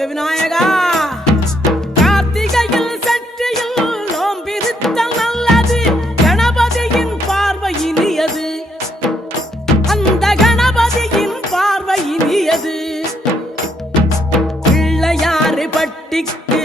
விநாயகா கார்த்திகையில் சற்றியில் நோம்பிருத்தல் நல்லது கணபதியின் பார்வை இனியது அந்த கணபதியின் பார்வை இனியது பிள்ளையாறு பட்டிக்கு